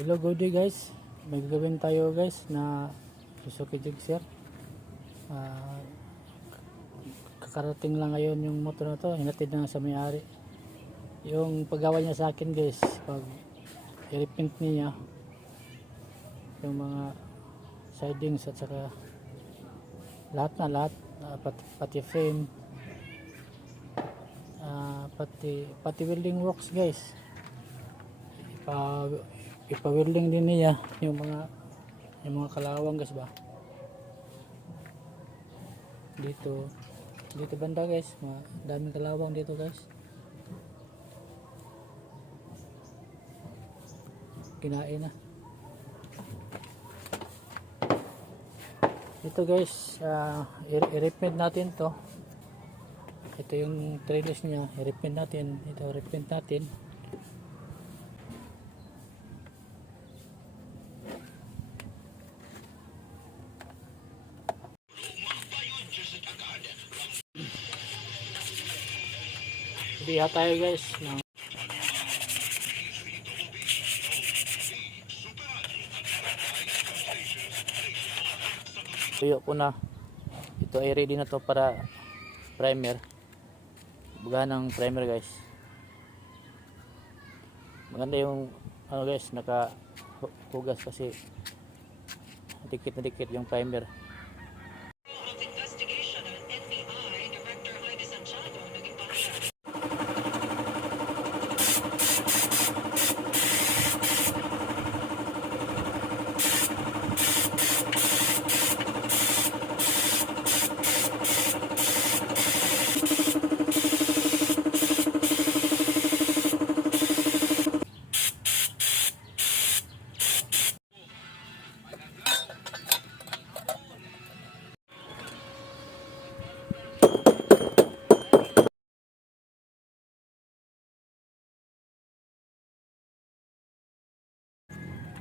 Hello, good day guys. May gagawin tayo guys na Suzuki Gixxer. Kakarating lang ngayon yung motor na to, hinatid na sa may-ari. Yung paggawa niya sa akin guys, pag i-repaint niya yung mga sidings at saka lahat, pati frame, pati welding works guys. Ipa-welding din niya yung mga kalawang guys ba. Dito banda guys, daming kalawang dito guys. Kinain na. Ito guys, i-repaint natin to. Ito yung trellis niya, i-repaint natin. Ito, repaint natin. Biha tayo guys ng tuyo ko na. Ito ay ready na to para primer. Bugahan ng primer guys. Maganda yung guys, naka hugas kasi dikit na dikit yung primer.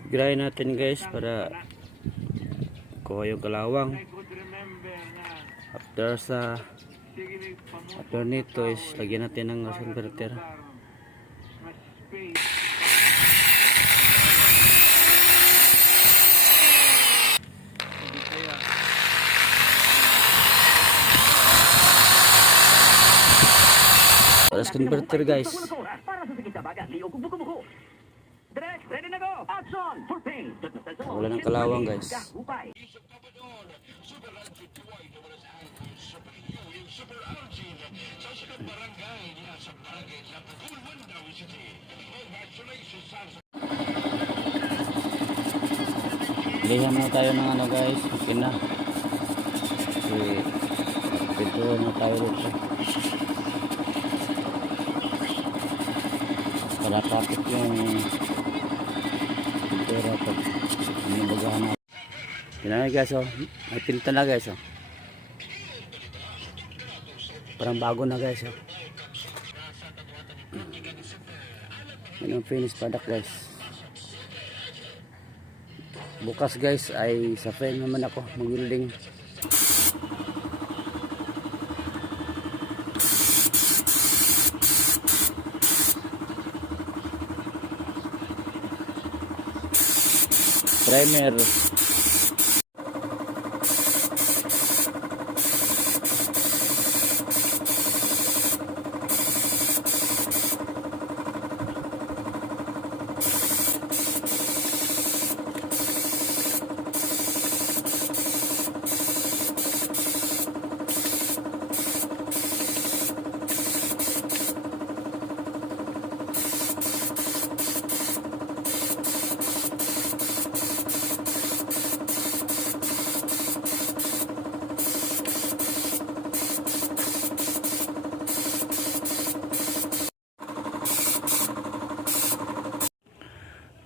Grind natin guys para kuha yung kalawang. After nito is lagyan natin ng gas converter. Gas converter guys. Wala ng kalawang guys. Lihan na tayo ng ano guys. Okay na. Ito na tayo dito. Para kapit yung pera pag nabagahan na. Yan na guys oh. May pinta na guys oh. Parang bago na guys oh. Yan ang finished product guys. Bukas guys ay sa frame naman ako mag-welding. Primer.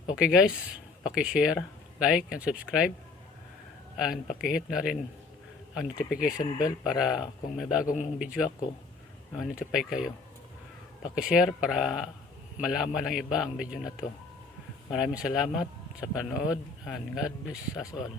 Okay guys, paki-share, like and subscribe, and paki-hit na rin ang notification bell para kung may bagong video ako, ma-notify kayo. Paki-share para malaman ng iba ang video na to. Maraming salamat sa panood and God bless us all.